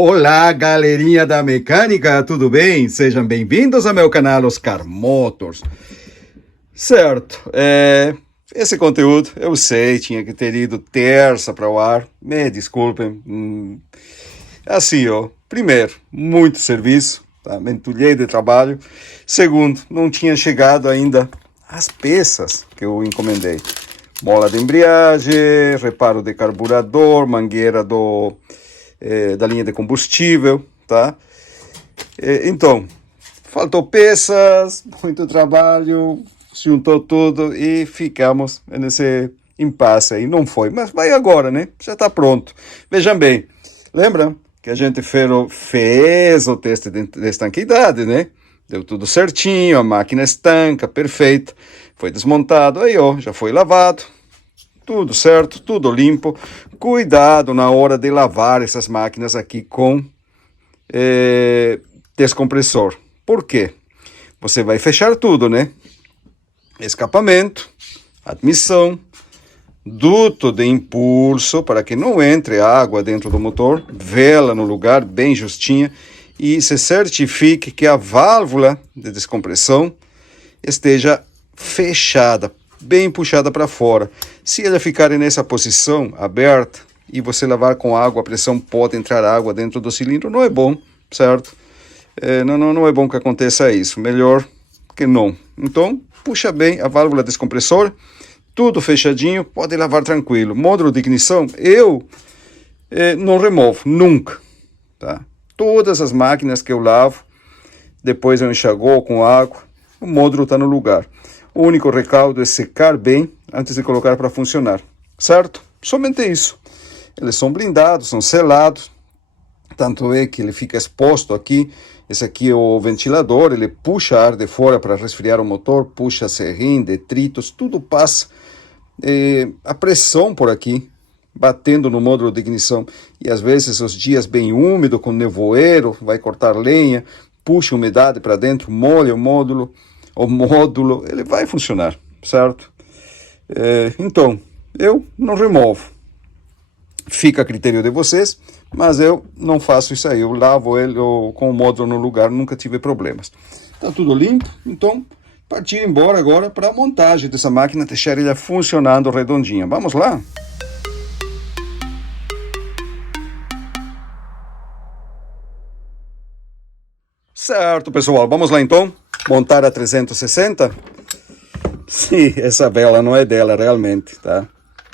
Olá, galerinha da mecânica, tudo bem? Sejam bem-vindos ao meu canal Oscar Motors. Certo, esse conteúdo eu sei, tinha que ter ido terça para o ar, me desculpem. Assim, primeiro, muito serviço, tá? Me entulhei de trabalho. Segundo, não tinha chegado ainda as peças que eu encomendei. Mola de embreagem, reparo de carburador, mangueira da linha de combustível, tá? Então, faltou peças, muito trabalho, juntou tudo e ficamos nesse impasse aí. Não foi, mas vai agora, né? Já está pronto. Vejam bem, lembram que a gente fez o teste de estanqueidade, né? Deu tudo certinho, a máquina estanca, perfeito. Foi desmontado, aí já foi lavado. Tudo certo, tudo limpo. Cuidado na hora de lavar essas máquinas aqui com descompressor. Por quê? Você vai fechar tudo, né? Escapamento, admissão, duto de impulso para que não entre água dentro do motor, vela no lugar bem justinha e se certifique que a válvula de descompressão esteja fechada, bem puxada para fora. Se ela ficar nessa posição aberta e você lavar com água, a pressão pode entrar água dentro do cilindro, não é bom, certo? Não é bom que aconteça isso, melhor que não. Então, puxa bem a válvula descompressor, tudo fechadinho, pode lavar tranquilo. Módulo de ignição, eu não removo, nunca, tá? Todas as máquinas que eu lavo, depois eu enxaguo com água, o módulo está no lugar. O único recaldo é secar bem antes de colocar para funcionar, certo? Somente isso. Eles são blindados, são selados, tanto é que ele fica exposto aqui. Esse aqui é o ventilador, ele puxa ar de fora para resfriar o motor, puxa serrim, detritos, tudo passa. A pressão por aqui, batendo no módulo de ignição. E às vezes os dias bem úmidos, com nevoeiro, vai cortar lenha, puxa umidade para dentro, molha o módulo, ele vai funcionar, certo? Então, eu não removo. Fica a critério de vocês, mas eu não faço isso aí. Eu lavo ele com o módulo no lugar, nunca tive problemas. Tá tudo limpo, então partir embora agora para a montagem dessa máquina, deixar ela funcionando redondinha. Vamos lá? Certo, pessoal, vamos lá então. Montar a 360. Sim, essa vela não é dela realmente, tá?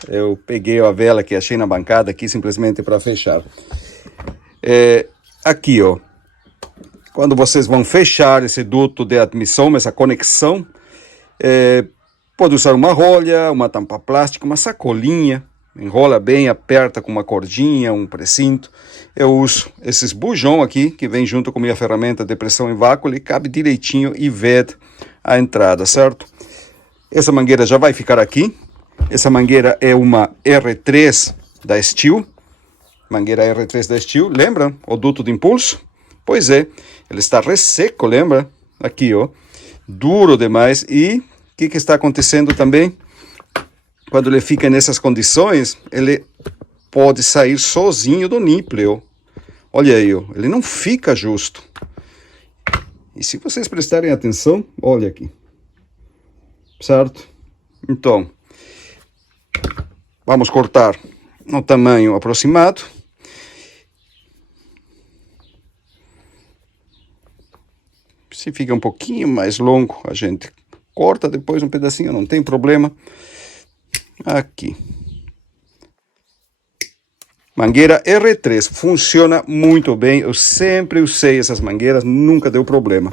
Eu peguei a vela que achei na bancada aqui simplesmente para fechar. Aqui, quando vocês vão fechar esse duto de admissão, essa conexão, pode usar uma rolha, uma tampa plástica, uma sacolinha, enrola bem, aperta com uma cordinha, um precinto. Eu uso esses bujão aqui, que vem junto com minha ferramenta de pressão em vácuo, ele cabe direitinho e vede a entrada, certo? Essa mangueira já vai ficar aqui. Essa mangueira é uma R3 da Steel, mangueira R3 da Steel, lembra o duto de impulso? Pois é, ele está resseco, lembra? Aqui, duro demais. E o que está acontecendo também? Quando ele fica nessas condições, ele pode sair sozinho do nível. Olha aí, ele não fica justo. E se vocês prestarem atenção, olha aqui. Certo? Então, vamos cortar no tamanho aproximado. Se fica um pouquinho mais longo, a gente corta depois um pedacinho, não tem problema. Aqui. Mangueira R3, funciona muito bem. Eu sempre usei essas mangueiras, nunca deu problema.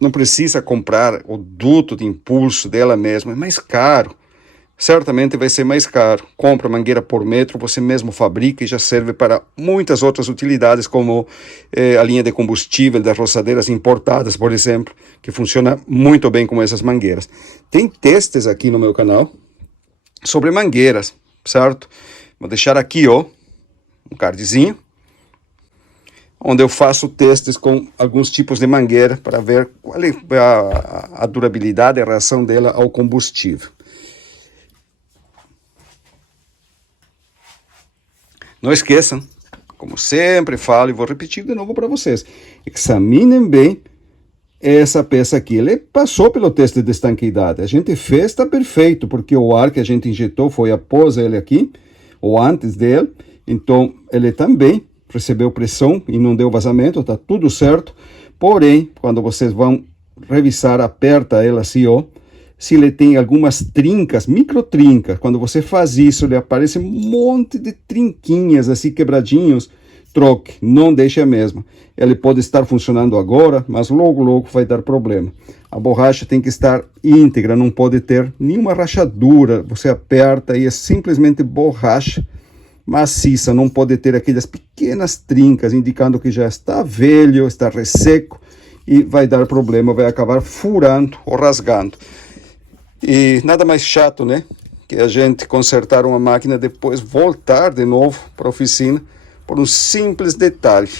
Não precisa comprar o duto de impulso dela mesma, é mais caro. Certamente vai ser mais caro. Compra mangueira por metro, você mesmo fabrica e já serve para muitas outras utilidades, como a linha de combustível das roçadeiras importadas, por exemplo, que funciona muito bem com essas mangueiras. Tem testes aqui no meu canal sobre mangueiras, certo? Vou deixar aqui, um cardzinho, onde eu faço testes com alguns tipos de mangueira para ver qual é a durabilidade e a reação dela ao combustível. Não esqueçam, como sempre falo e vou repetir de novo para vocês, examinem bem essa peça aqui. Ele passou pelo teste de estanqueidade, a gente fez, está perfeito, porque o ar que a gente injetou foi após ele aqui, ou antes dele, então ele também recebeu pressão e não deu vazamento, está tudo certo. Porém, quando vocês vão revisar, aperta ela assim, ó, se ele tem algumas trincas, micro trincas, quando você faz isso, ele aparece um monte de trinquinhas assim, quebradinhos, troque, não deixe a mesma. Ele pode estar funcionando agora, mas logo, logo vai dar problema. A borracha tem que estar íntegra, não pode ter nenhuma rachadura, você aperta e é simplesmente borracha maciça, não pode ter aquelas pequenas trincas, indicando que já está velho, está resseco, e vai dar problema, vai acabar furando ou rasgando. E nada mais chato, né? Que a gente consertar uma máquina, depois voltar de novo para a oficina por um simples detalhe.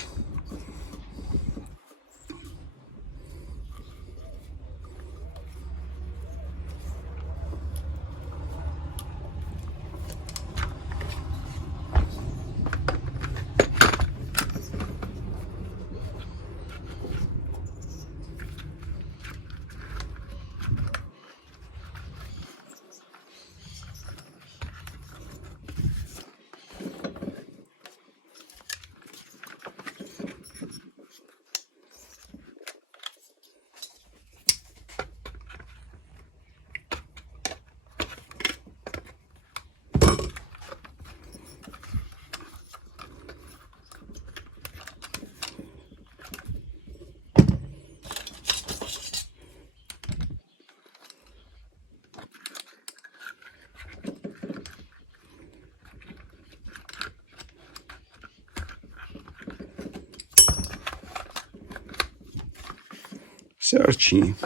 Certinho.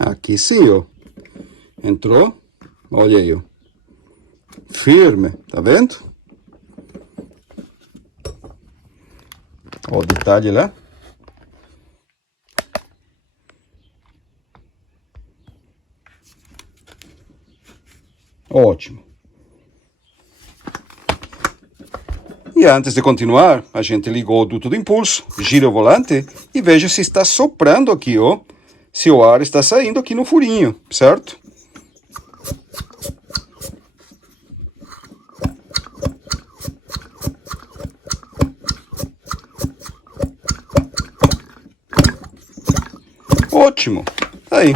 Aqui sim, ó. Entrou. Olha aí, ó. Firme, tá vendo? Ó, o detalhe lá. Ótimo. E antes de continuar, a gente ligou o duto de impulso, gira o volante e veja se está soprando aqui, ó. Se o ar está saindo aqui no furinho, certo? Ótimo. Aí.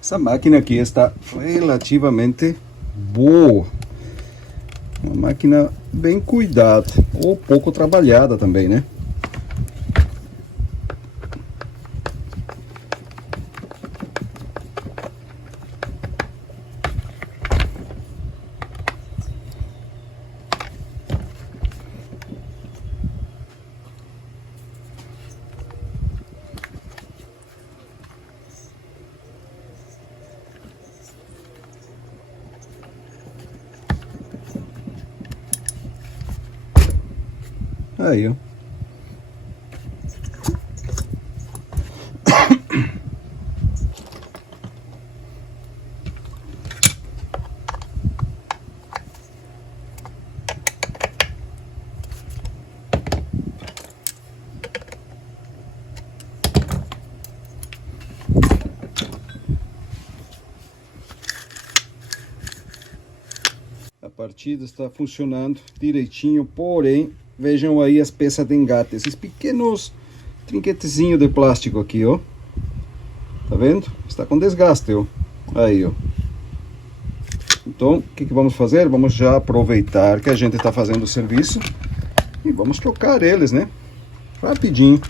Essa máquina aqui está relativamente boa. Uma máquina bem cuidada, ou pouco trabalhada também, né? Aí, ó. A partida está funcionando direitinho, porém, vejam aí as peças de engate, esses pequenos trinquetezinhos de plástico aqui, ó. Tá vendo? Está com desgaste, ó. Aí, ó. Então, o que vamos fazer? Vamos já aproveitar que a gente está fazendo o serviço e vamos trocar eles, né? Rapidinho.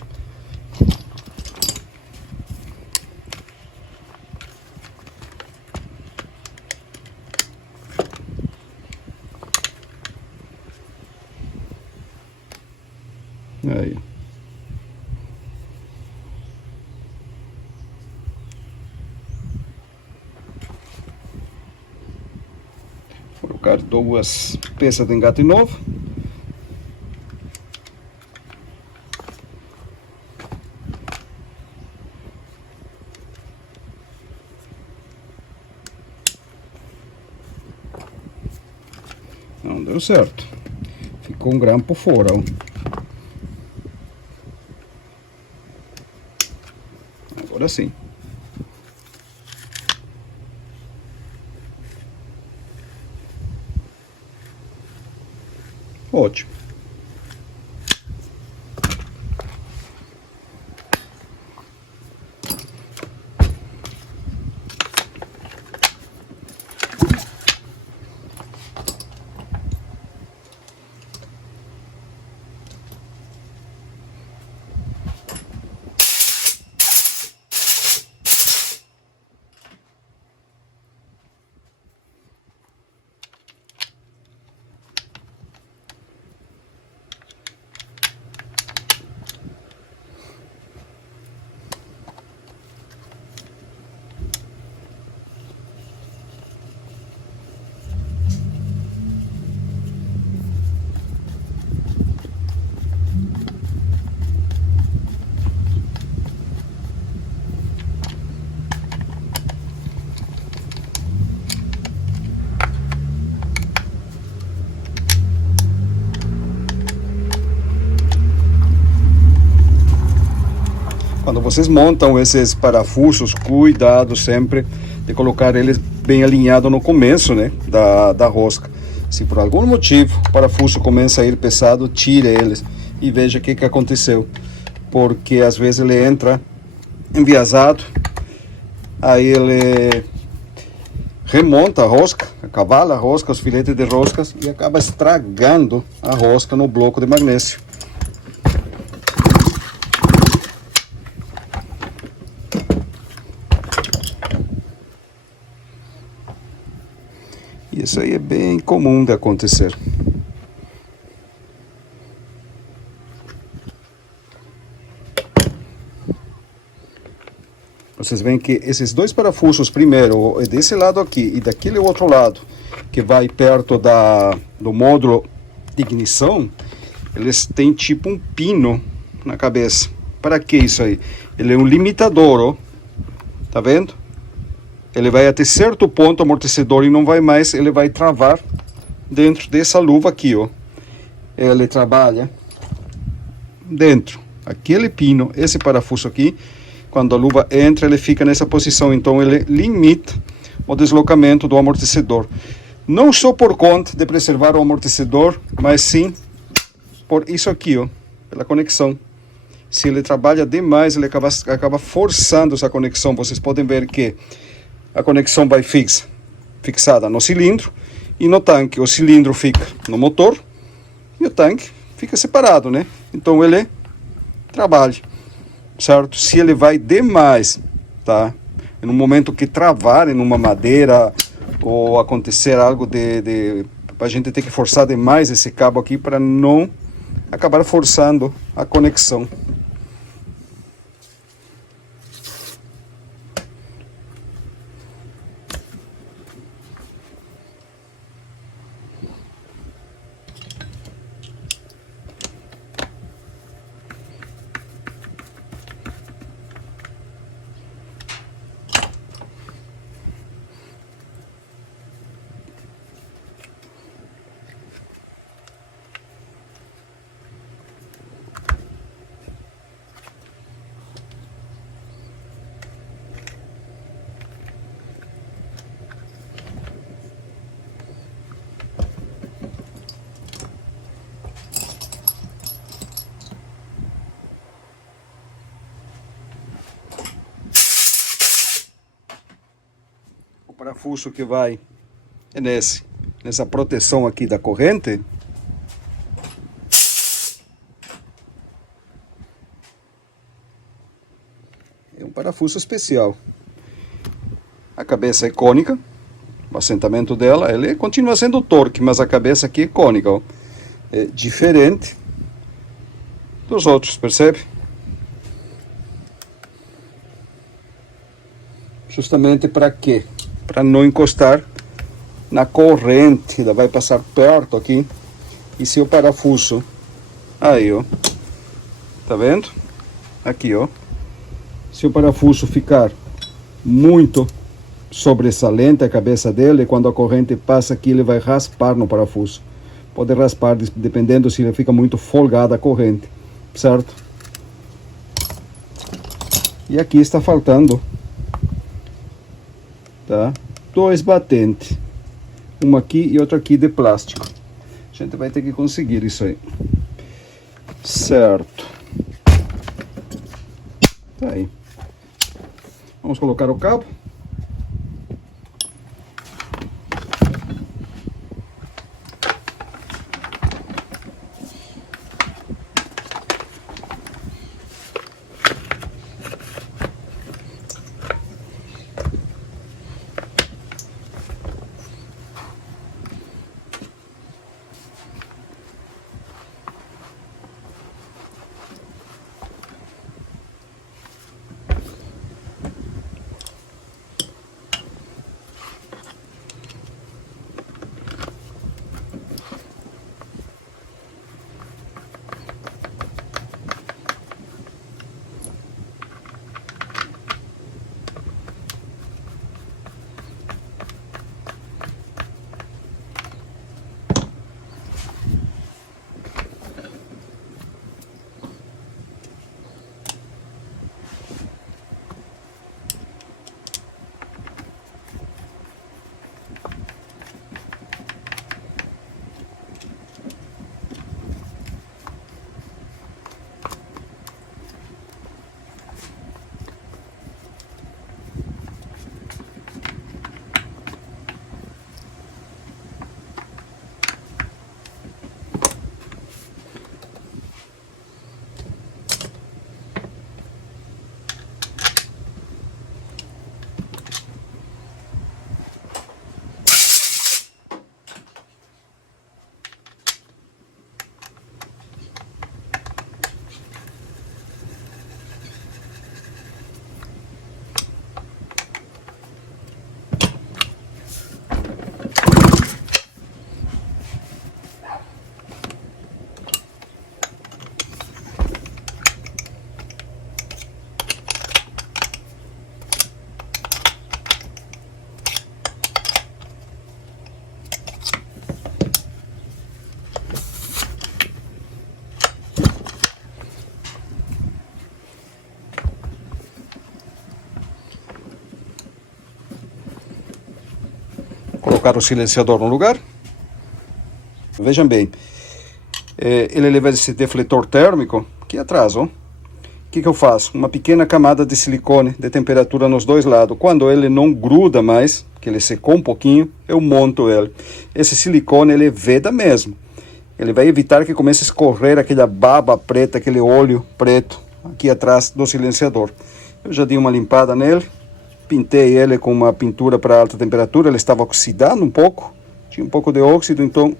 Aí. Colocar 2 peças de engate novo. Não deu certo. Ficou um grampo fora, ó. Agora sim. Ótimo. Quando vocês montam esses parafusos, cuidado sempre de colocar eles bem alinhados no começo, né, da rosca. Se por algum motivo o parafuso começa a ir pesado, tire eles e veja o que aconteceu. Porque às vezes ele entra enviesado, aí ele remonta a rosca, acavala a rosca, os filetes de roscas e acaba estragando a rosca no bloco de magnésio. Isso aí é bem comum de acontecer. Vocês veem que esses 2 parafusos, primeiro desse lado aqui e daquele outro lado, que vai perto do módulo de ignição, eles têm tipo um pino na cabeça. Para que isso aí? Ele é um limitador, ó. Tá vendo? Ele vai até certo ponto, amortecedor, e não vai mais, ele vai travar dentro dessa luva aqui, ó. Ele trabalha dentro, aquele pino, esse parafuso aqui, quando a luva entra, ele fica nessa posição, então ele limita o deslocamento do amortecedor. Não só por conta de preservar o amortecedor, mas sim por isso aqui, ó, pela conexão. Se ele trabalha demais, ele acaba forçando essa conexão. Vocês podem ver que a conexão vai fixada no cilindro e no tanque. O cilindro fica no motor e o tanque fica separado, né? Então ele trabalha, certo? Se ele vai demais, tá? No momento que travar em uma madeira ou acontecer algo a gente ter que forçar demais esse cabo aqui para não acabar forçando a conexão. O parafuso que vai é nessa proteção aqui da corrente. É um parafuso especial. A cabeça é cônica, o assentamento dela, ele continua sendo torque, mas a cabeça aqui é cônica, ó. É diferente dos outros, percebe? Justamente para quê? Para não encostar na corrente, ela vai passar perto aqui. E se o parafuso, aí ó, tá vendo? Aqui ó, se o parafuso ficar muito sobressalente a cabeça dele, quando a corrente passa aqui, ele vai raspar no parafuso. Pode raspar dependendo se ele fica muito folgada a corrente, certo? E aqui está faltando, tá? 2 batentes, uma aqui e outra aqui de plástico. A gente vai ter que conseguir isso aí, certo? Tá aí. Vamos colocar o cabo. Colocar o silenciador no lugar. Vejam bem, ele leva esse defletor térmico aqui atrás, ó. O que eu faço? Uma pequena camada de silicone de temperatura nos dois lados. Quando ele não gruda mais, que ele secou um pouquinho, eu monto ele. Esse silicone, ele veda mesmo. Ele vai evitar que comece a escorrer aquela baba preta, aquele óleo preto aqui atrás do silenciador. Eu já dei uma limpada nele. Pintei ele com uma pintura para alta temperatura, ele estava oxidando um pouco, tinha um pouco de óxido, então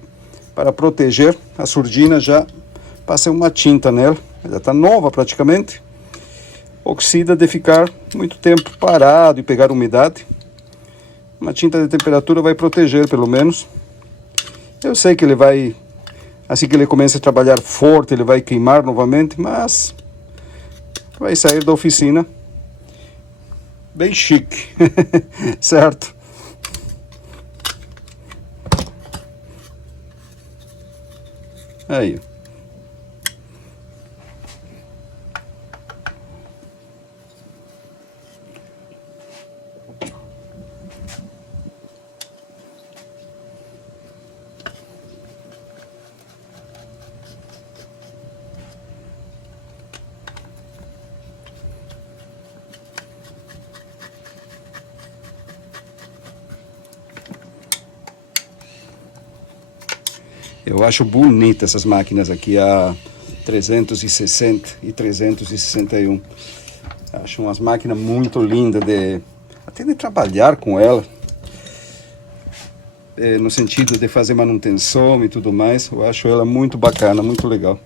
para proteger a surdina já passei uma tinta nela, já está nova praticamente. Oxida de ficar muito tempo parado e pegar umidade. Uma tinta de temperatura vai proteger pelo menos. Eu sei que ele vai, assim que ele começa a trabalhar forte, ele vai queimar novamente, mas vai sair da oficina bem chique, certo? Aí. Eu acho bonita essas máquinas aqui, a 360 e 361. Acho umas máquinas muito lindas, até de trabalhar com ela. No sentido de fazer manutenção e tudo mais. Eu acho ela muito bacana, muito legal.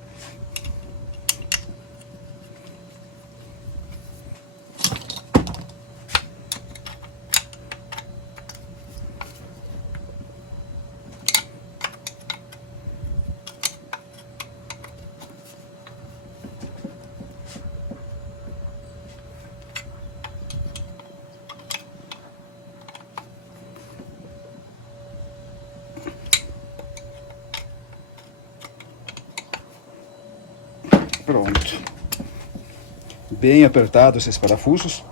bem apertados esses parafusos.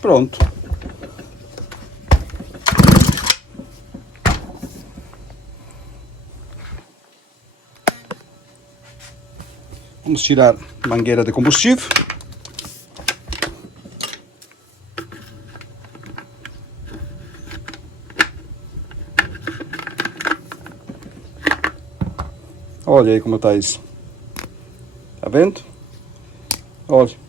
Pronto. Vamos tirar a mangueira de combustível. Olha aí como tá isso. Tá vendo? Olha.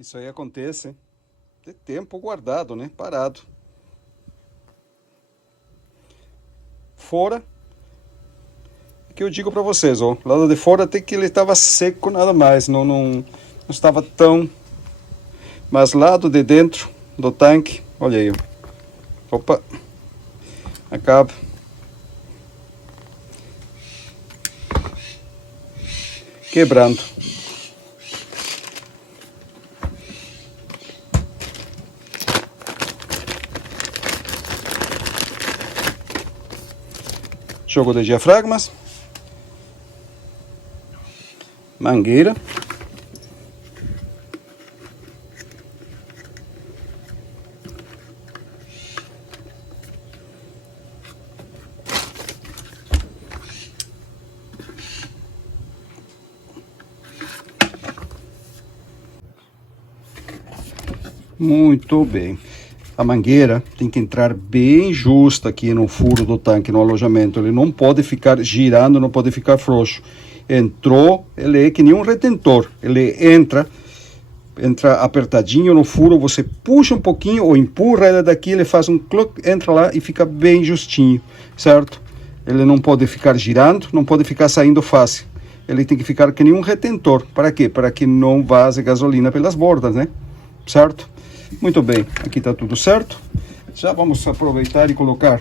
Isso aí acontece de tempo guardado, né? Parado. Fora, que eu digo para vocês, ó, lado de fora até que ele estava seco nada mais, não estava tão, mas lado de dentro do tanque, olha aí, opa, acaba quebrando. Jogo de diafragmas, mangueira, muito bem. A mangueira tem que entrar bem justa aqui no furo do tanque, no alojamento. Ele não pode ficar girando, não pode ficar frouxo. Entrou, ele é que nem um retentor. Ele entra apertadinho no furo, você puxa um pouquinho ou empurra ele daqui, ele faz um cluck, entra lá e fica bem justinho, certo? Ele não pode ficar girando, não pode ficar saindo fácil. Ele tem que ficar que nem um retentor. Para quê? Para que não vaze gasolina pelas bordas, né? Certo? Muito bem, aqui está tudo certo. Já vamos aproveitar e colocar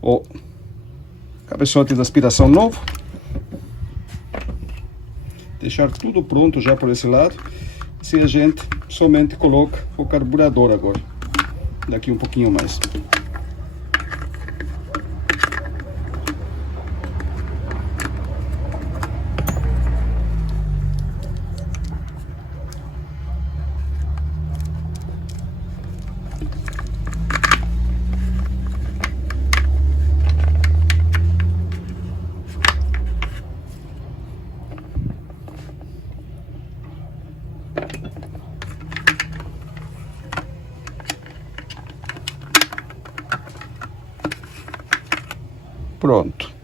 o cabeçote de aspiração novo. Deixar tudo pronto já por esse lado. Se a gente somente coloca o carburador agora. Daqui um pouquinho mais. Pronto.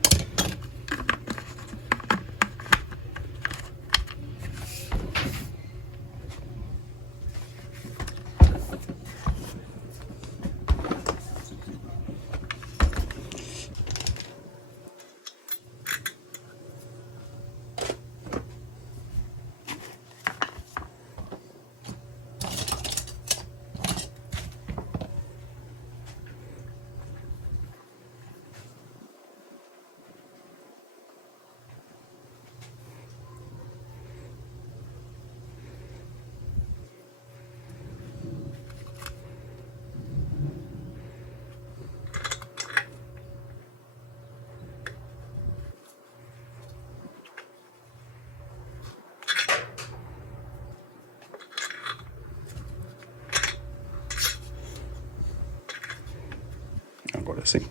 Agora sim.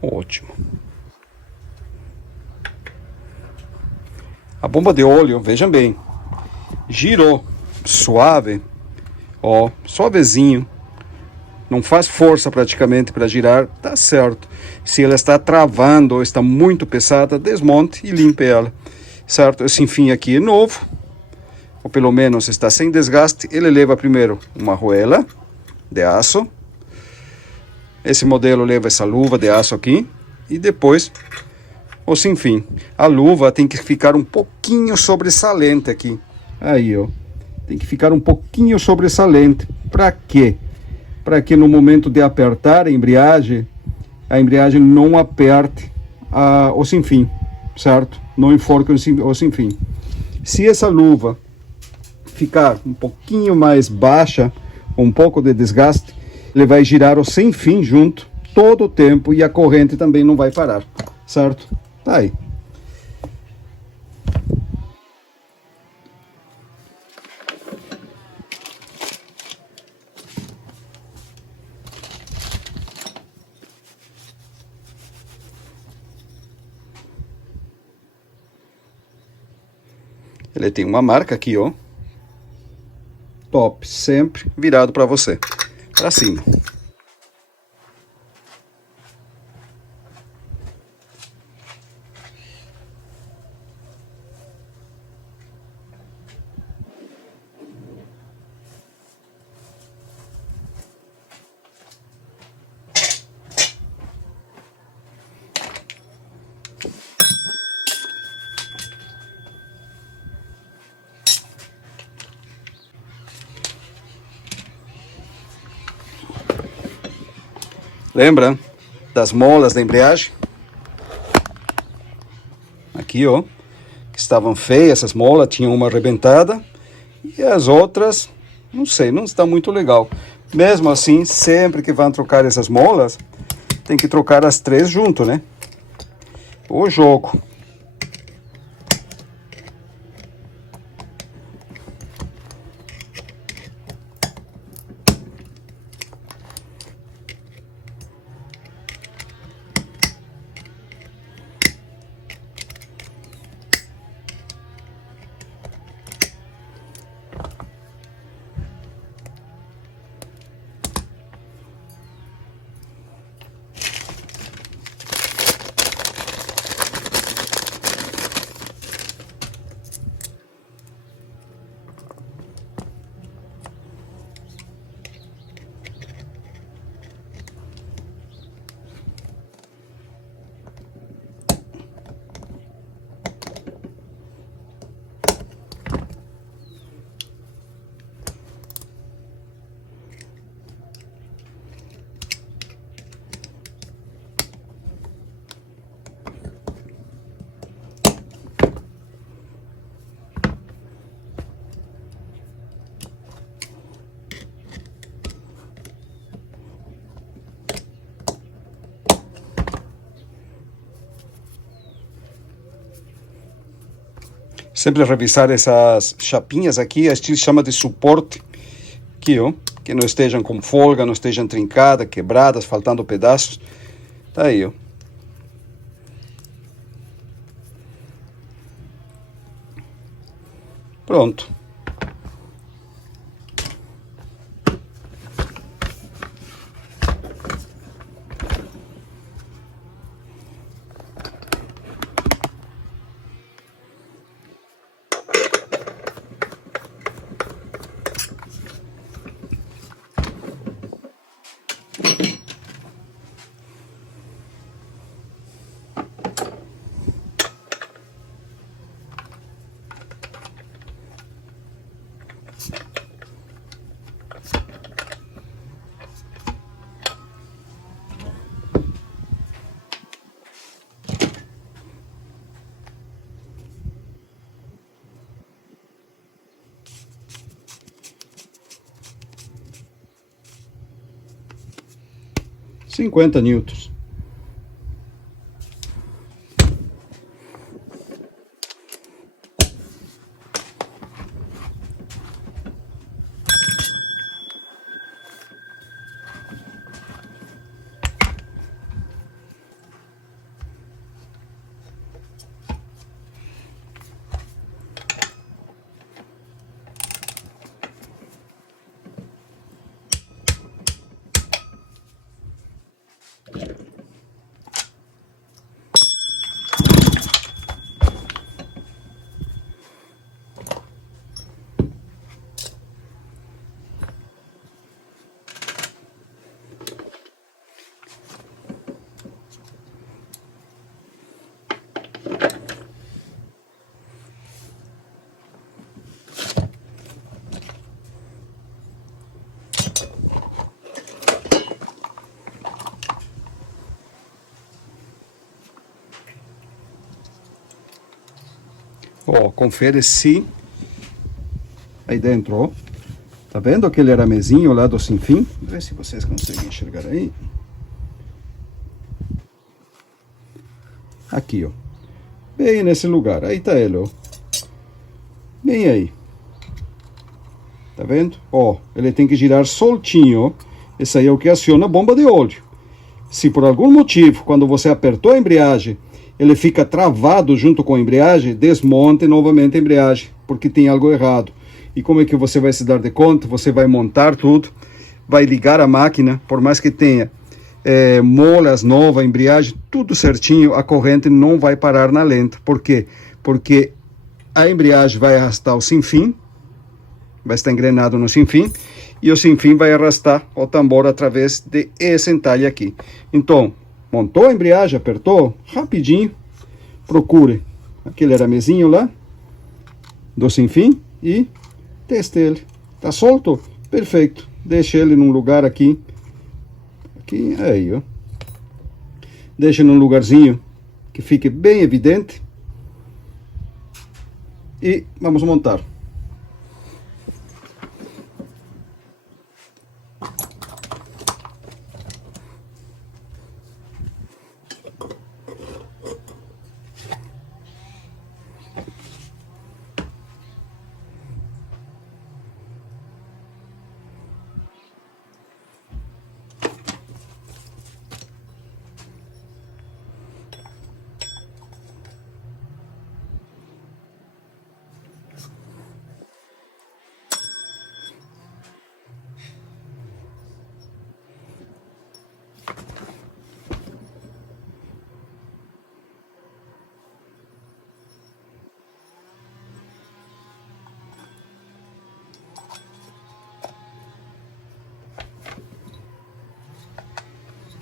Ótimo. A bomba de óleo, vejam bem, girou suave, ó, suavezinho. Não faz força praticamente para girar, tá certo. Se ela está travando ou está muito pesada, desmonte e limpe ela, certo? Esse fim aqui é novo, ou pelo menos está sem desgaste. Ele leva primeiro uma arruela de aço. Esse modelo leva essa luva de aço aqui. E depois, o sem fim. A luva tem que ficar um pouquinho sobressalente aqui. Aí, ó. Tem que ficar um pouquinho sobressalente. Para quê? Para que no momento de apertar a embreagem não aperte o sem fim, certo? Não enforque o sem fim. Se essa luva ficar um pouquinho mais baixa, um pouco de desgaste, ele vai girar o sem fim junto todo o tempo e a corrente também não vai parar, certo? Tá aí. Ele tem uma marca aqui, ó. Top, sempre virado para você, para cima. Lembra das molas da embreagem? Aqui, ó, que estavam feias essas molas, tinham uma arrebentada e as outras, não sei, não está muito legal. Mesmo assim, sempre que vão trocar essas molas, tem que trocar as três junto, né? O jogo. Sempre revisar essas chapinhas aqui, a gente chama de suporte, aqui, ó, que não estejam com folga, não estejam trincadas, quebradas, faltando pedaços. Tá aí, ó. Pronto. $50 newtons. Ó, confere se aí dentro, ó. Tá vendo aquele aramezinho lá do sem fim? Vamos ver se vocês conseguem enxergar aí. Aqui, ó. Bem nesse lugar. Aí tá ele, ó. Bem aí. Tá vendo? Ó, ele tem que girar soltinho, ó. Esse aí é o que aciona a bomba de óleo. Se por algum motivo, quando você apertou a embreagem, ele fica travado junto com a embreagem, desmonte novamente a embreagem, porque tem algo errado. E como é que você vai se dar de conta? Você vai montar tudo, vai ligar a máquina, por mais que tenha molas novas, embreagem, tudo certinho, a corrente não vai parar na lenta. Por quê? Porque a embreagem vai arrastar o sem fim, vai estar engrenado no sem fim, e o sem fim vai arrastar o tambor através de esse entalhe aqui. Então, montou a embreagem, apertou, rapidinho, procure aquele aramezinho lá, do sem fim, e teste ele. Tá solto? Perfeito. Deixa ele num lugar aqui. Aqui, aí, ó. Deixa num lugarzinho que fique bem evidente. E vamos montar.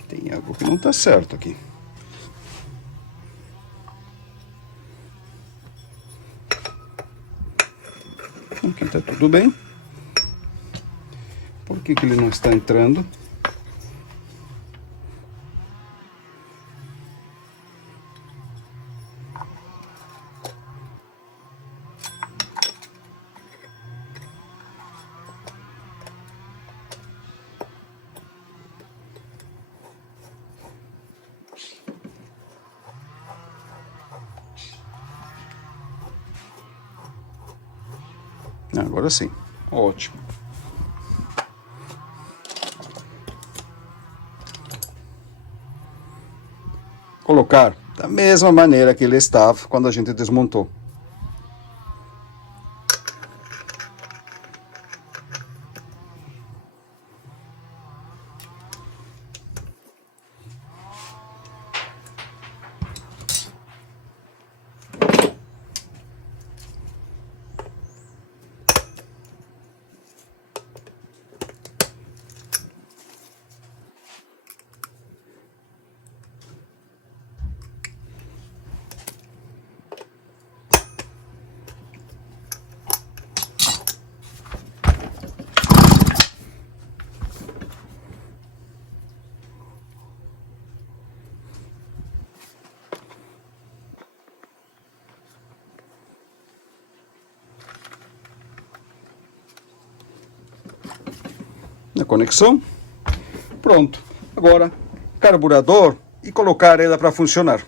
Tem algo que não está certo aqui. Aqui está tudo bem. Por que que ele não está entrando? Agora sim, ótimo. Colocar da mesma maneira que ele estava quando a gente desmontou. Na conexão, pronto. Agora, carburador e colocar ela para funcionar.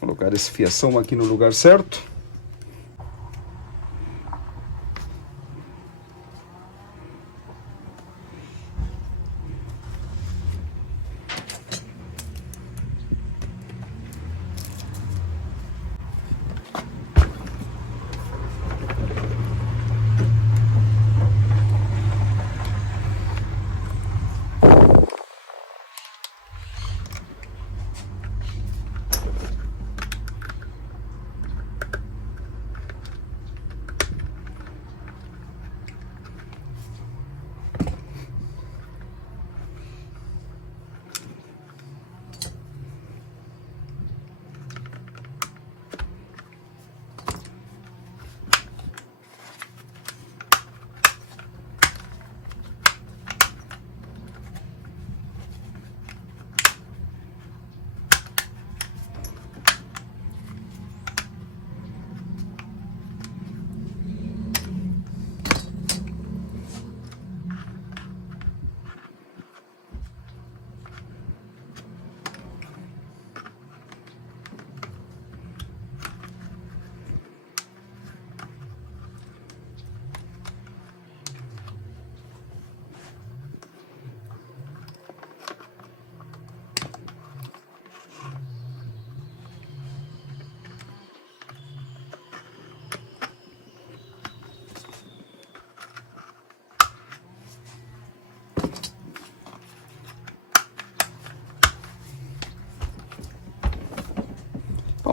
Colocar esse fiação aqui no lugar certo.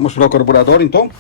Vamos para o carburador então.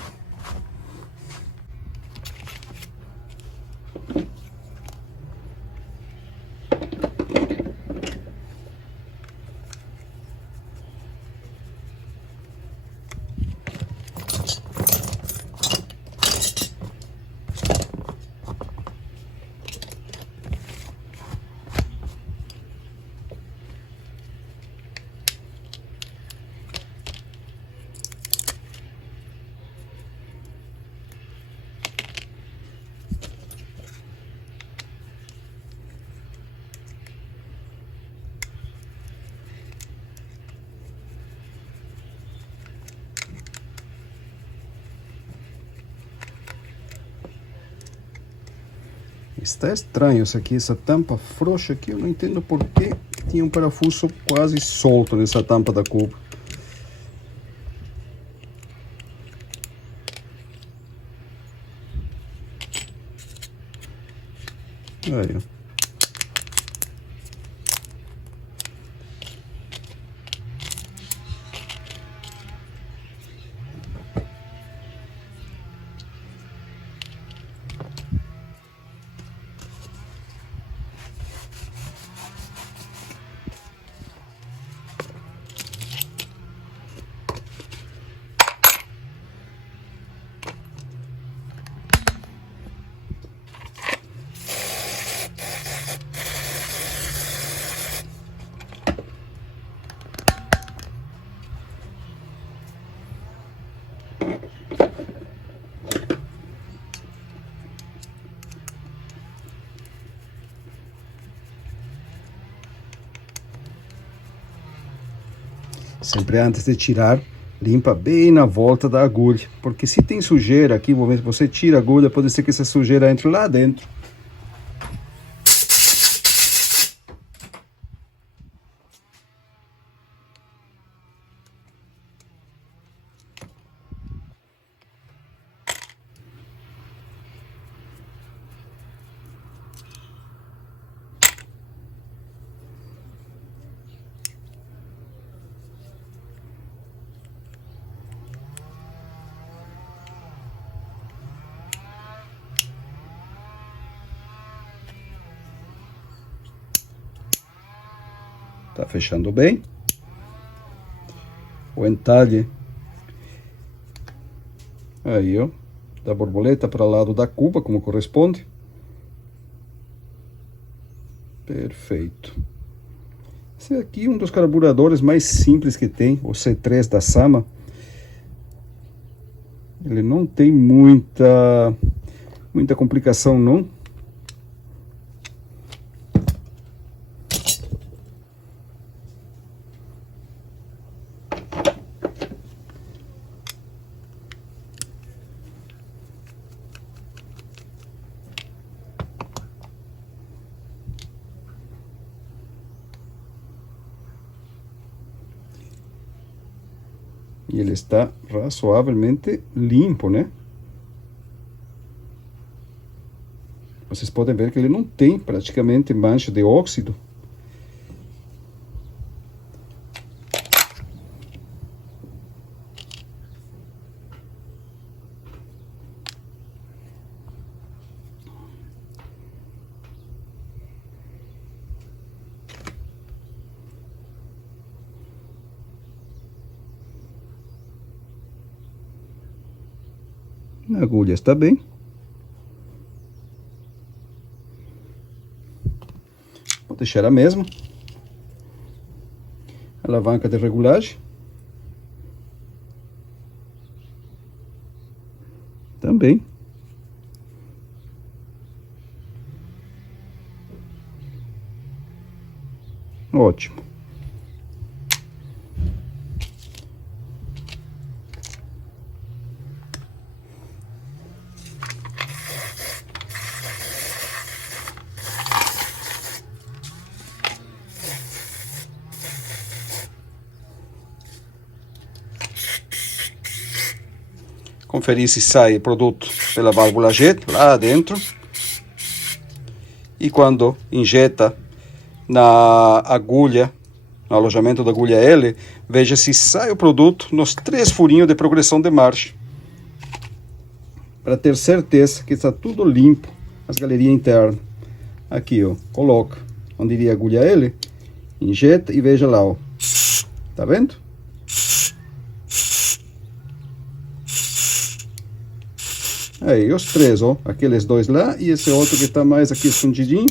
Está estranho isso aqui, essa tampa frouxa aqui, eu não entendo por que tinha um parafuso quase solto nessa tampa da cuba. Aí, ó. Sempre antes de tirar, limpa bem na volta da agulha, porque se tem sujeira aqui, você tira a agulha, pode ser que essa sujeira entre lá dentro. Tá fechando bem. O entalhe aí, ó, da borboleta para o lado da cuba, como corresponde. Perfeito. Esse aqui é um dos carburadores mais simples que tem, o C3 da Sama. Ele não tem muita complicação, não. E ele está razoavelmente limpo, né? Vocês podem ver que ele não tem praticamente mancha de óxido. A agulha está bem. Vou deixar a mesma. Alavanca de regulagem. Também. Ótimo. Conferir se sai produto pela válvula jet lá dentro. E quando injeta na agulha no alojamento da agulha L, veja se sai o produto nos 3 furinhos de progressão de marcha, para ter certeza que está tudo limpo, as galerias internas. Aqui, ó, coloca onde iria a agulha L, injeta e veja lá, ó, tá vendo? Aí, os 3, ó, aqueles 2 lá e esse outro que está mais aqui escondidinho.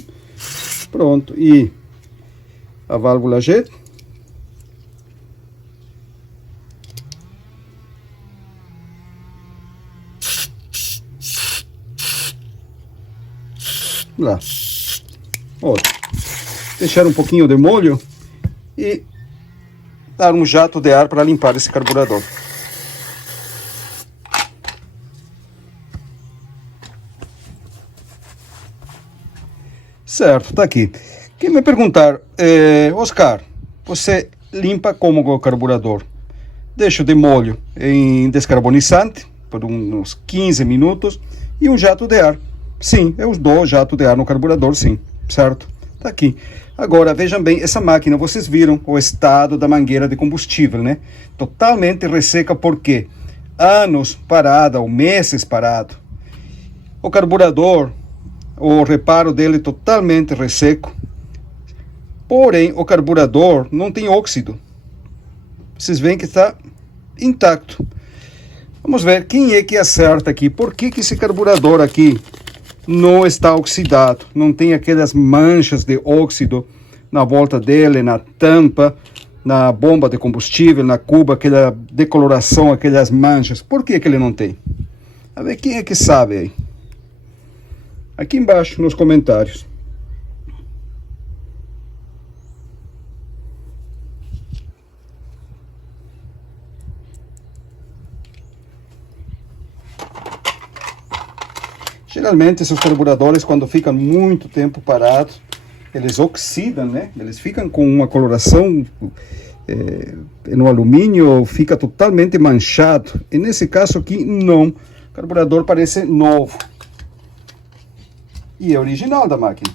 Pronto, e a válvula G. Lá. Outro. Deixar um pouquinho de molho e dar um jato de ar para limpar esse carburador. Certo, tá aqui. Quem me perguntar, Oscar, você limpa como o carburador? Deixo de molho em descarbonizante por uns 15 minutos e um jato de ar. Sim, eu dou jato de ar no carburador, sim, certo? Tá aqui. Agora, vejam bem, essa máquina, vocês viram o estado da mangueira de combustível, né? Totalmente resseca, por quê? Anos parada, ou meses parado. O carburador, o reparo dele totalmente resseco. Porém, o carburador não tem óxido. Vocês veem que está intacto. Vamos ver quem é que acerta aqui. Por que esse carburador aqui não está oxidado? Não tem aquelas manchas de óxido na volta dele, na tampa, na bomba de combustível, na cuba, aquela decoloração, aquelas manchas. Por que ele não tem? A ver quem é que sabe aí. Aqui embaixo nos comentários. Geralmente esses carburadores, quando ficam muito tempo parados, eles oxidam, né? Eles ficam com uma coloração no alumínio, fica totalmente manchado. E nesse caso aqui, não. O carburador parece novo. E é original da máquina.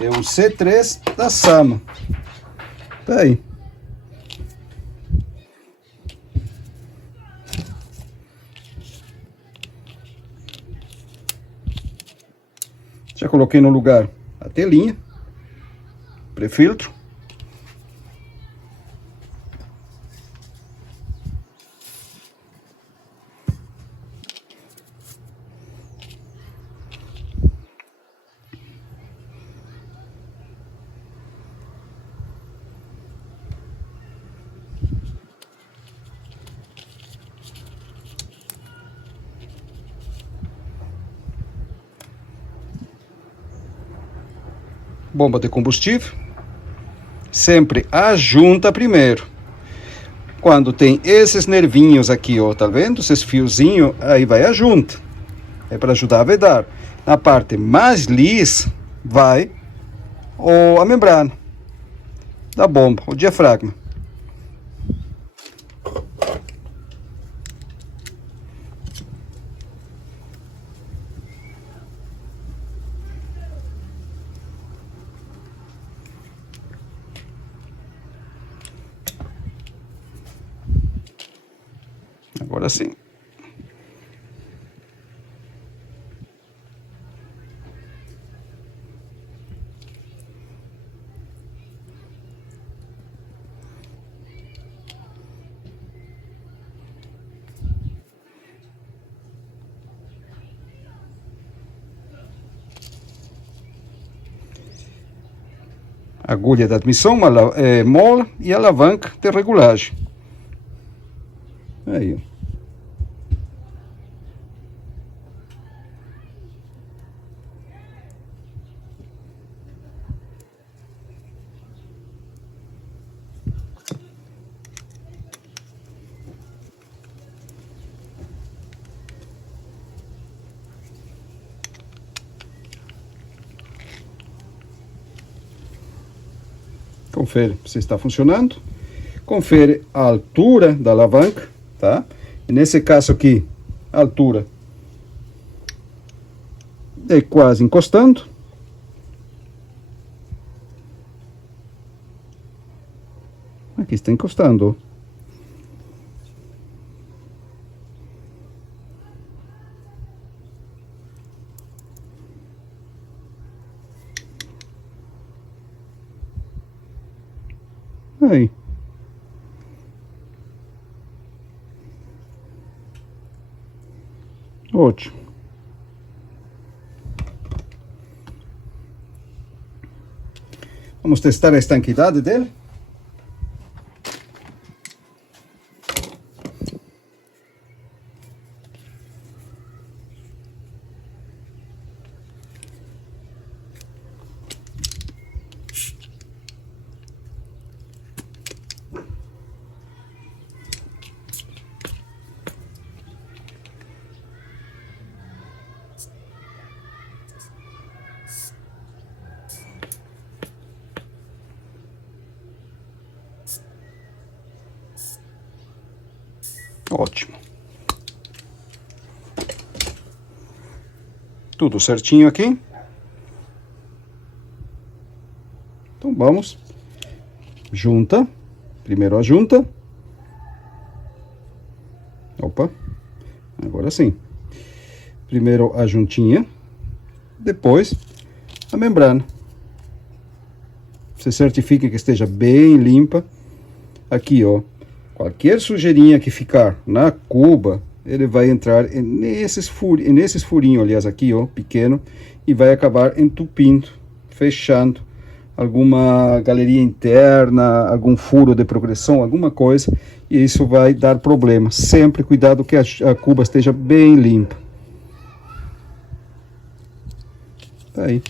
É o C3 da Sama. Tá aí. Já coloquei no lugar a telinha, pré-filtro. Bomba de combustível, sempre ajunta primeiro. Quando tem esses nervinhos aqui, ó, tá vendo? Esses fiozinhos, aí vai a junta. É para ajudar a vedar. Na parte mais lisa, vai a membrana da bomba, o diafragma. Agora sim. Agulha da admissão, mola e alavanca de regulagem. Aí, ó. Confere se está funcionando. Confere a altura da alavanca, tá? E nesse caso aqui, a altura é quase encostando. Aqui está encostando. Aí. Ótimo. Vamos testar a estanquidade dele. Ótimo. Tudo certinho aqui. Então vamos. Junta. Primeiro a junta. Opa. Agora sim. Primeiro a juntinha. Depois a membrana. Você certifica que esteja bem limpa. Aqui, ó. Qualquer sujeirinha que ficar na cuba, ele vai entrar nesses furinhos, aliás, aqui, ó, pequeno, e vai acabar entupindo, fechando alguma galeria interna, algum furo de progressão, alguma coisa, e isso vai dar problema. Sempre cuidado que a cuba esteja bem limpa. Tá aí.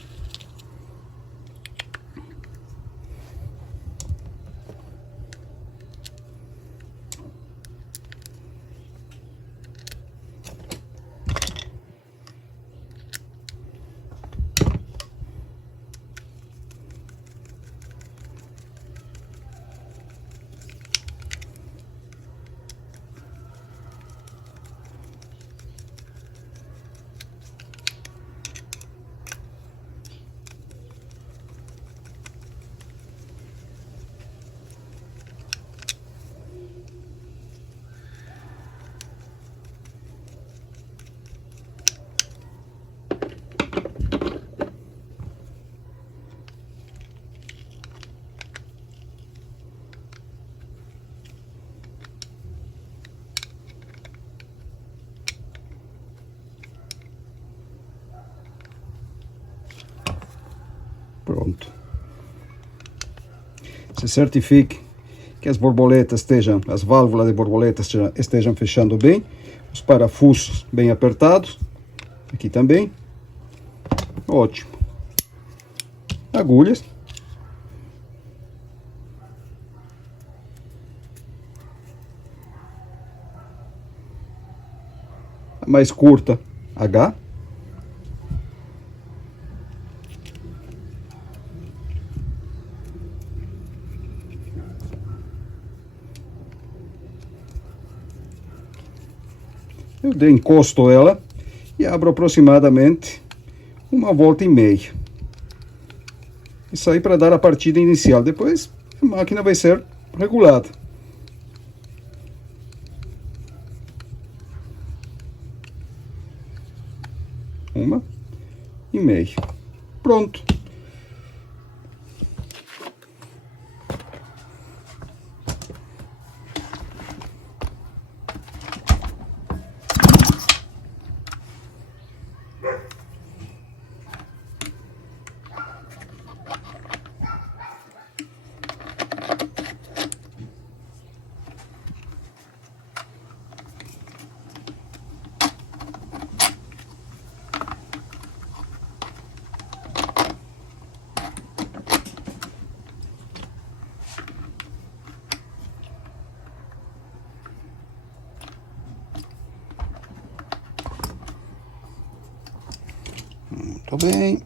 Pronto. Se certifique que as borboletas estejam, as válvulas de borboleta estejam fechando bem, os parafusos bem apertados, aqui também. Ótimo. Agulhas. A mais curta, H. Eu encosto ela e abro aproximadamente 1,5 volta. Isso aí para dar a partida inicial. Depois a máquina vai ser regulada. Uma e meio. Pronto. Muito bem.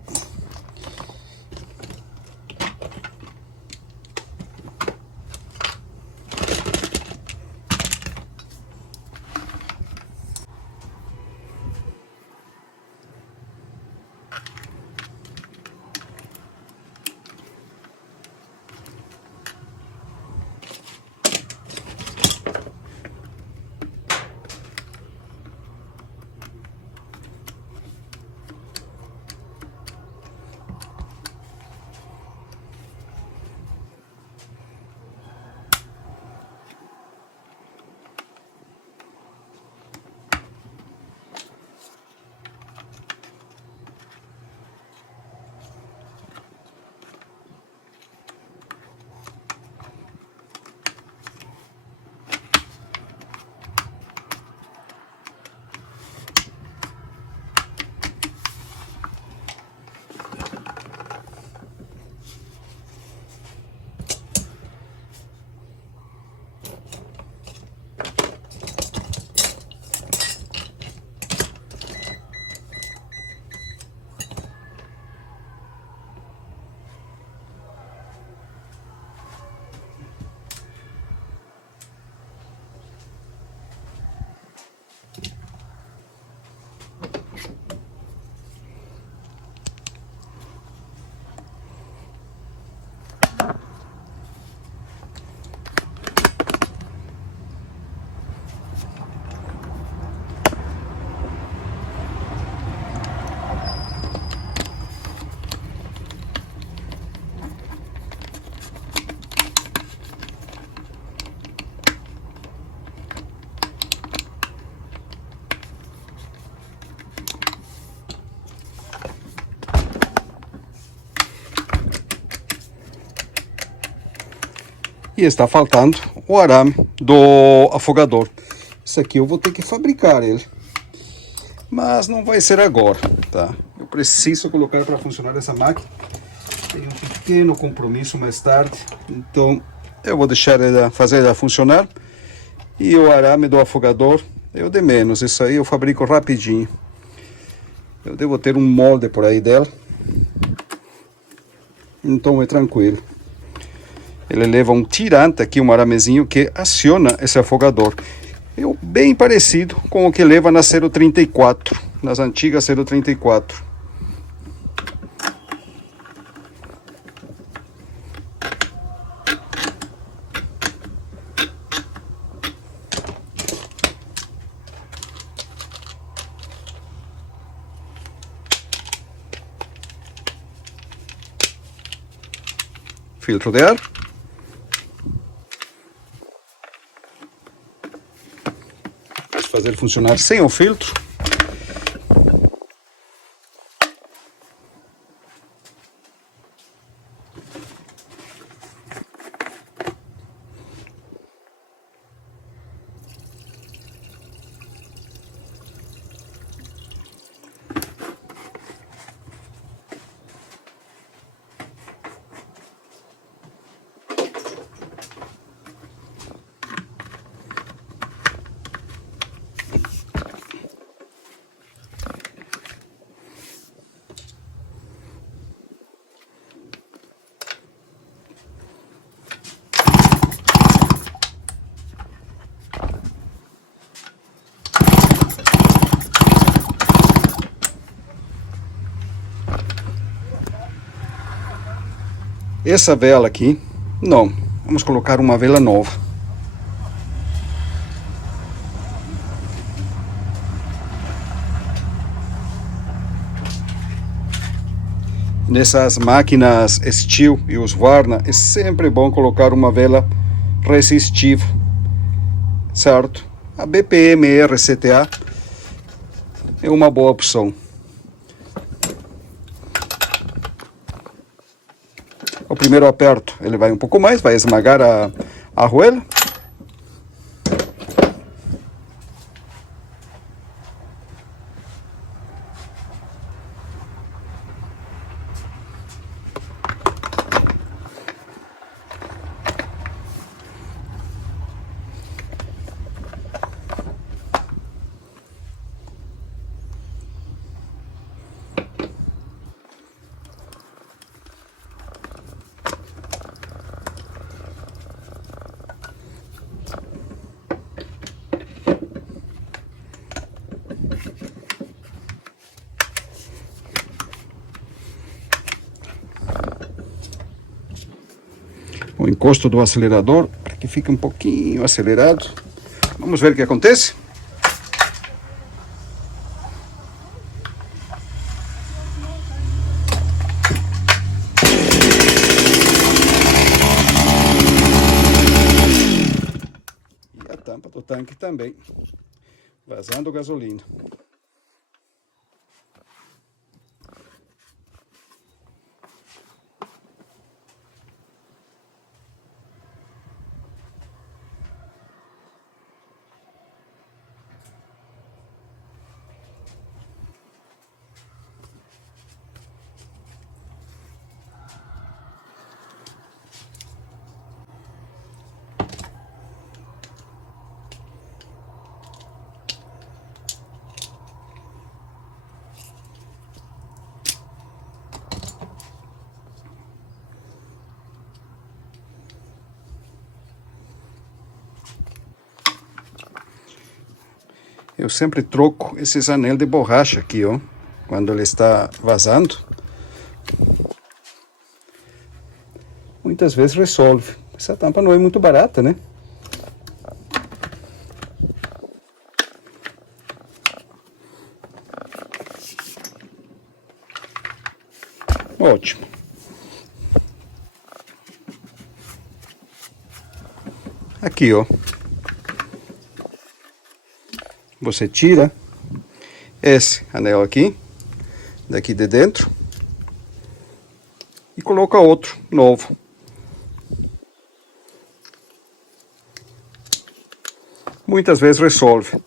E está faltando o arame do afogador. Esse aqui eu vou ter que fabricar ele. Mas não vai ser agora, tá? Eu preciso colocar para funcionar essa máquina. Tenho um pequeno compromisso mais tarde. Então eu vou deixar ela fazer ela funcionar. E o arame do afogador, eu de menos. Isso aí eu fabrico rapidinho. Eu devo ter um molde por aí dela. Então é tranquilo. Ele leva um tirante aqui, um aramezinho que aciona esse afogador. É bem parecido com o que leva na 034, nas antigas 034. Filtro de ar. Vamos fazer funcionar sem o filtro. Essa vela aqui, não. Vamos colocar uma vela nova. Nessas máquinas Steel e Husqvarna é sempre bom colocar uma vela resistiva, certo? A BPM RCTA é uma boa opção. O primeiro aperto ele vai um pouco mais, vai esmagar a arruela. O encosto do acelerador para que fique um pouquinho acelerado. Vamos ver o que acontece. E a tampa do tanque também, vazando gasolina. Eu sempre troco esses anel de borracha aqui, ó, quando ele está vazando. Muitas vezes resolve. Essa tampa não é muito barata, né? Ótimo. Aqui, ó. Você tira esse anel aqui, daqui de dentro, e coloca outro novo. muitas vezes resolve.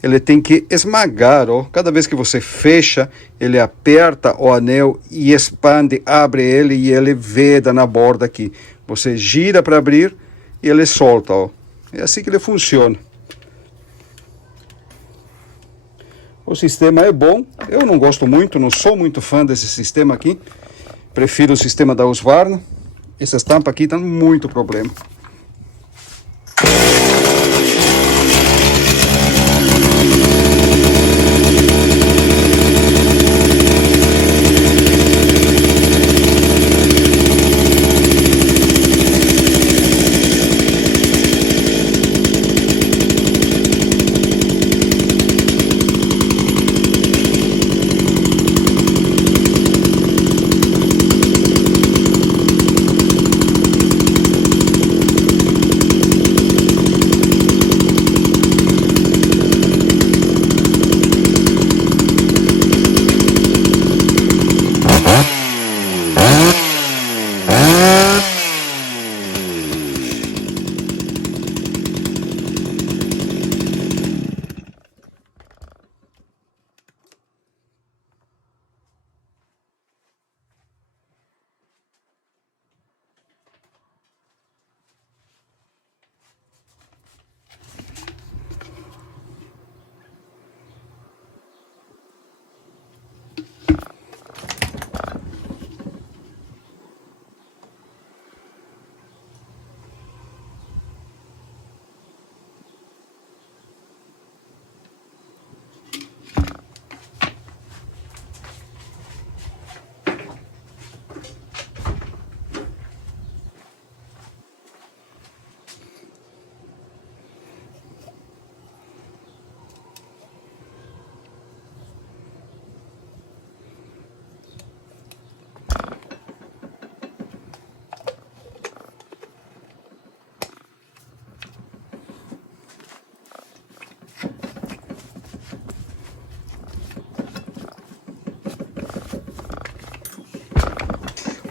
Ele tem que esmagar, ó. Cada vez que você fecha, ele aperta o anel e expande, abre ele e ele veda na borda aqui. Você gira para abrir e ele solta, ó. É assim que ele funciona. O sistema é bom, eu não gosto muito, não sou muito fã desse sistema aqui. Prefiro o sistema da Husqvarna. Essas tampas aqui dão muito problema.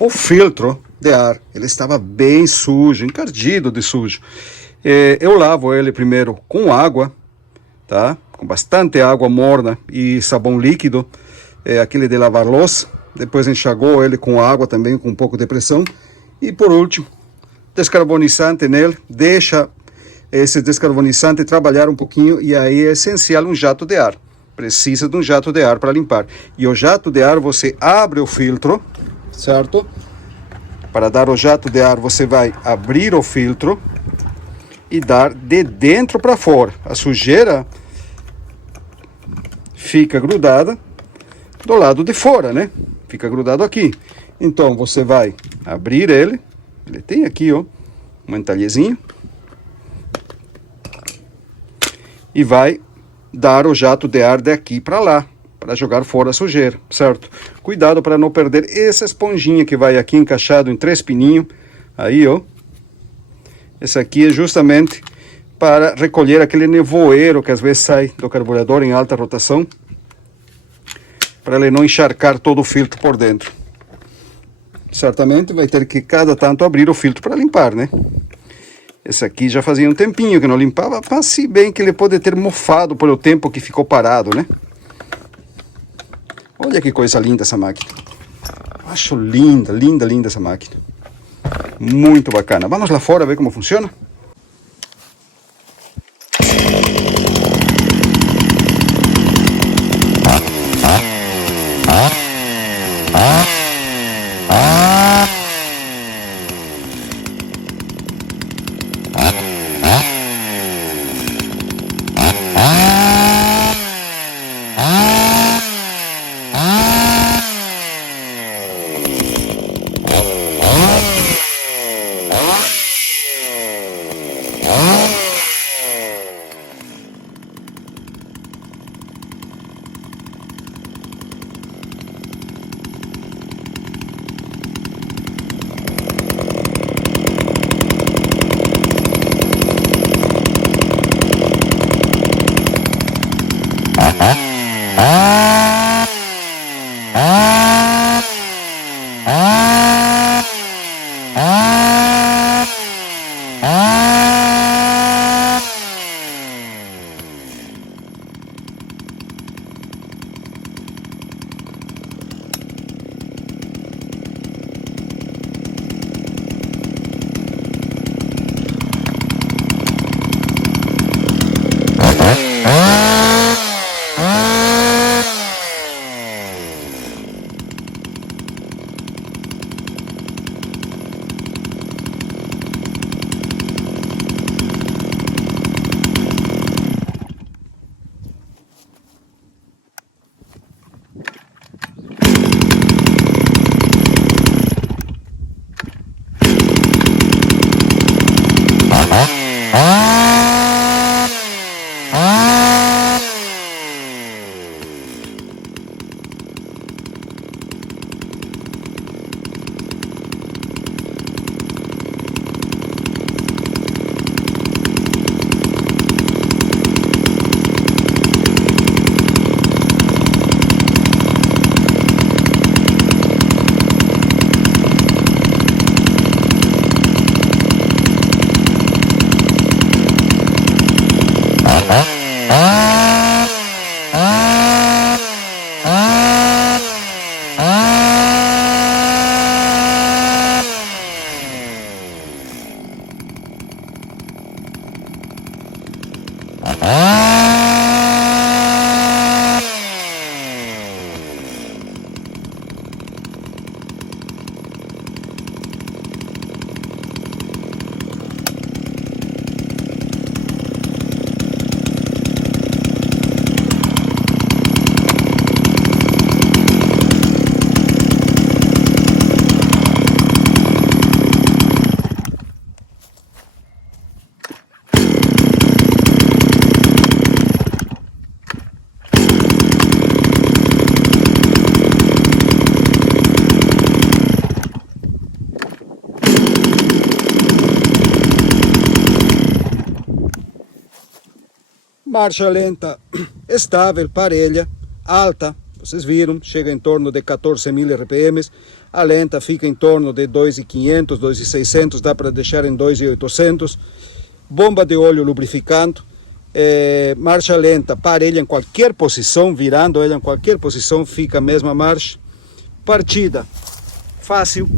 O filtro de ar, ele estava bem sujo, encardido de sujo. Eu lavo ele primeiro com água, tá? Com bastante água morna e sabão líquido, aquele de lavar louça. Depois enxagou ele com água também, com um pouco de pressão. E por último, descarbonizante nele, deixa esse descarbonizante trabalhar um pouquinho e aí é essencial um jato de ar. Precisa de um jato de ar para limpar. E o jato de ar, você abre o filtro, certo? Para dar o jato de ar, você vai abrir o filtro e dar de dentro para fora. A sujeira fica grudada do lado de fora, né? Fica grudado aqui. Então, você vai abrir ele. Ele tem aqui, ó, um entalhezinho. E vai dar o jato de ar daqui para lá, para jogar fora a sujeira, certo? Cuidado para não perder essa esponjinha que vai aqui encaixado em 3 pininhos. Aí, ó. Esse aqui é justamente para recolher aquele nevoeiro que às vezes sai do carburador em alta rotação, para ele não encharcar todo o filtro por dentro. Certamente vai ter que cada tanto abrir o filtro para limpar, né? Esse aqui já fazia um tempinho que não limpava, mas se bem que ele pode ter mofado pelo tempo que ficou parado, né? Olha que coisa linda essa máquina. Acho linda, linda, linda essa máquina. Muito bacana. Vamos lá fora ver como funciona? Marcha lenta, estável, parelha, alta, vocês viram, chega em torno de 14.000 RPMs, a lenta fica em torno de 2.500, 2.600, dá para deixar em 2.800, bomba de óleo lubrificando, marcha lenta, parelha em qualquer posição, virando ela em qualquer posição, fica a mesma marcha, partida, fácil.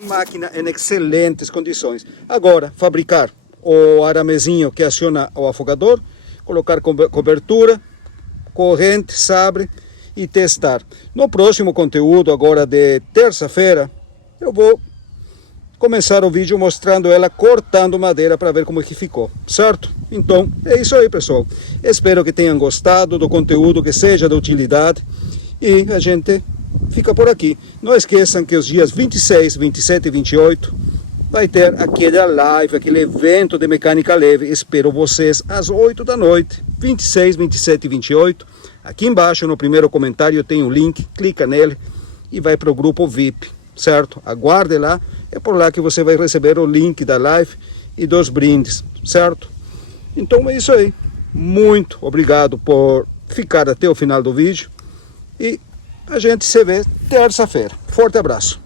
Máquina em excelentes condições. Agora, fabricar o aramezinho que aciona o afogador, colocar cobertura, corrente, sabre e testar. No próximo conteúdo, agora de terça-feira, eu vou começar o vídeo mostrando ela cortando madeira para ver como é que ficou, certo? Então, é isso aí, pessoal. Espero que tenham gostado do conteúdo, que seja de utilidade e a gente fica por aqui. Não esqueçam que os dias 26, 27 e 28 vai ter aquela live, aquele evento de mecânica leve. Espero vocês às 8 da noite, 26, 27 e 28. Aqui embaixo no primeiro comentário tem o link, clica nele e vai para o grupo VIP, certo? Aguarde lá, é por lá que você vai receber o link da live e dos brindes, certo? Então é isso aí. Muito obrigado por ficar até o final do vídeo e a gente se vê terça-feira. Forte abraço.